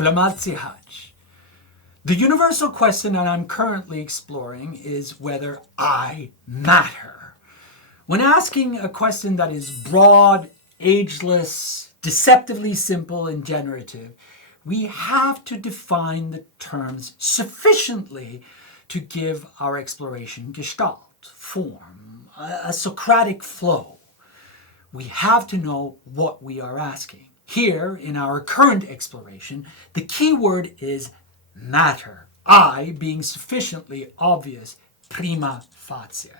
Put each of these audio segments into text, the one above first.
Kulamatsi. The universal question that I'm currently exploring is whether I matter. When asking a question that is broad, ageless, deceptively simple, and generative, we have to define the terms sufficiently to give our exploration gestalt, form, a Socratic flow. We have to know what we are asking. Here, in our current exploration, the key word is matter. I being sufficiently obvious, prima facie.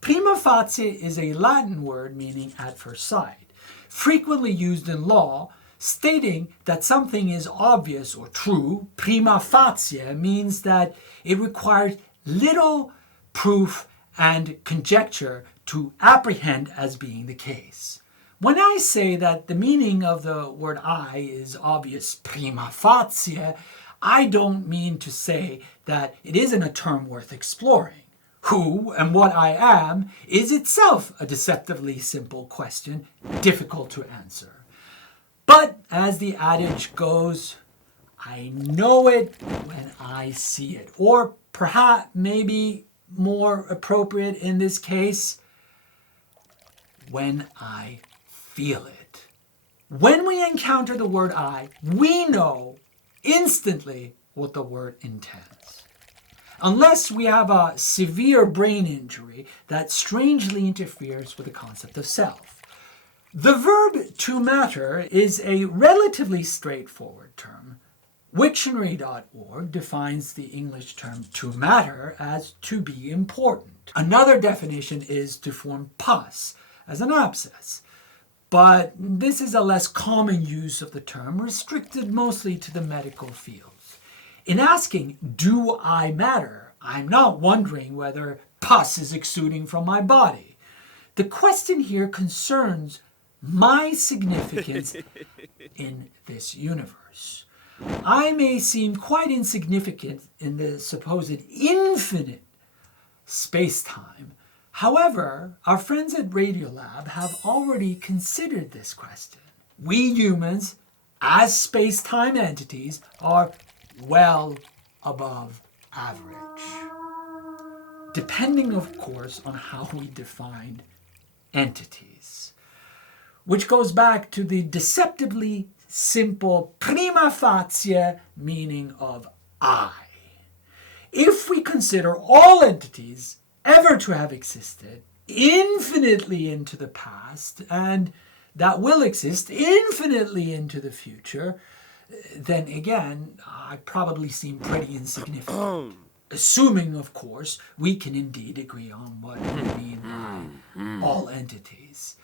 Prima facie is a Latin word meaning at first sight, frequently used in law, stating that something is obvious or true. Prima facie means that it requires little proof and conjecture to apprehend as being the case. When I say that the meaning of the word I is obvious prima facie, I don't mean to say that it isn't a term worth exploring. Who and what I am is itself a deceptively simple question, difficult to answer. But as the adage goes, I know it when I see it. Or perhaps maybe more appropriate in this case, when I feel it. When we encounter the word I, we know instantly what the word intends. Unless we have a severe brain injury that strangely interferes with the concept of self. The verb to matter is a relatively straightforward term. Wiktionary.org defines the English term to matter as to be important. Another definition is to form pus, as an abscess. But this is a less common use of the term, restricted mostly to the medical fields. In asking, do I matter, I'm not wondering whether pus is exuding from my body. The question here concerns my significance in this universe. I may seem quite insignificant in the supposed infinite space-time. However, our friends at Radiolab have already considered this question. We humans, as space-time entities, are well above average. Depending, of course, on how we define entities. Which goes back to the deceptively simple prima facie meaning of I. If we consider all entities ever to have existed infinitely into the past and that will exist infinitely into the future, then again, I probably seem pretty insignificant. Assuming, of course, we can indeed agree on what we mean by all entities.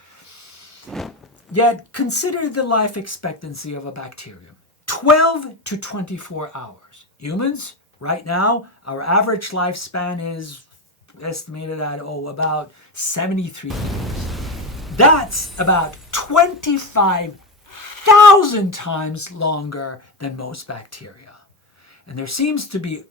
Yet, consider the life expectancy of a bacterium. 12 to 24 hours. Humans, right now, our average lifespan is estimated at, about 73 years. That's about 25,000 times longer than most bacteria. And there seems to be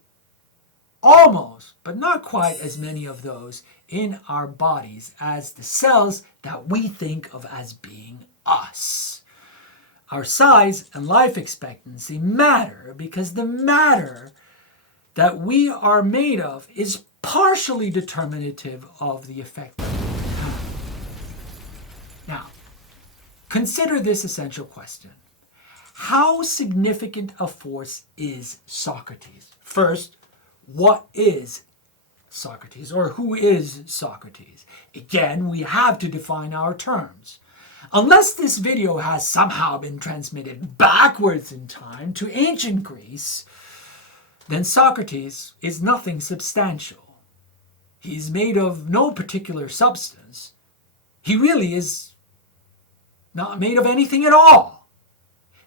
almost, but not quite as many of those in our bodies as the cells that we think of as being us. Our size and life expectancy matter because the matter that we are made of is partially determinative of the effect that we have. Now, consider this essential question. How significant a force is Socrates? First, what is Socrates, or who is Socrates? Again, we have to define our terms. Unless this video has somehow been transmitted backwards in time to ancient Greece, then Socrates is nothing substantial. He's made of no particular substance. He really is not made of anything at all.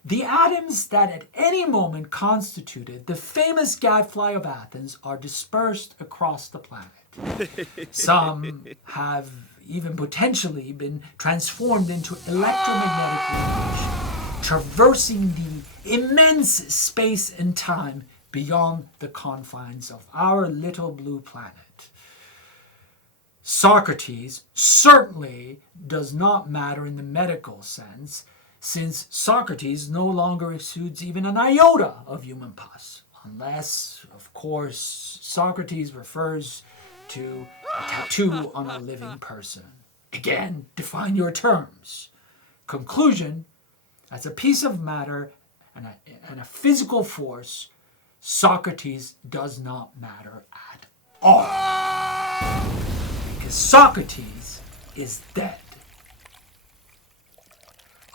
The atoms that at any moment constituted the famous gadfly of Athens are dispersed across the planet. Some have even potentially been transformed into electromagnetic radiation, traversing the immense space and time beyond the confines of our little blue planet. Socrates certainly does not matter in the medical sense, since Socrates no longer exudes even an iota of human pus, unless, of course, Socrates refers to a tattoo on a living person. Again, define your terms. Conclusion, as a piece of matter and a physical force, Socrates does not matter at all. Because Socrates is dead.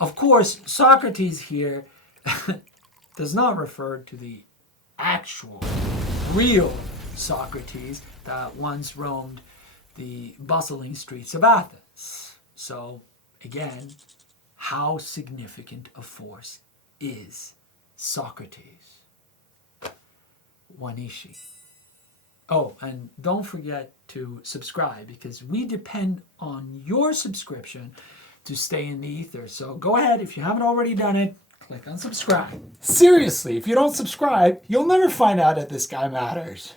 Of course, Socrates here does not refer to the actual, real Socrates that once roamed the bustling streets of Athens. So, again, how significant a force is Socrates? Wanishi. Oh, and don't forget to subscribe, because we depend on your subscription to stay in the ether. So go ahead, if you haven't already done it, click on subscribe. Seriously, if you don't subscribe, you'll never find out that this guy matters.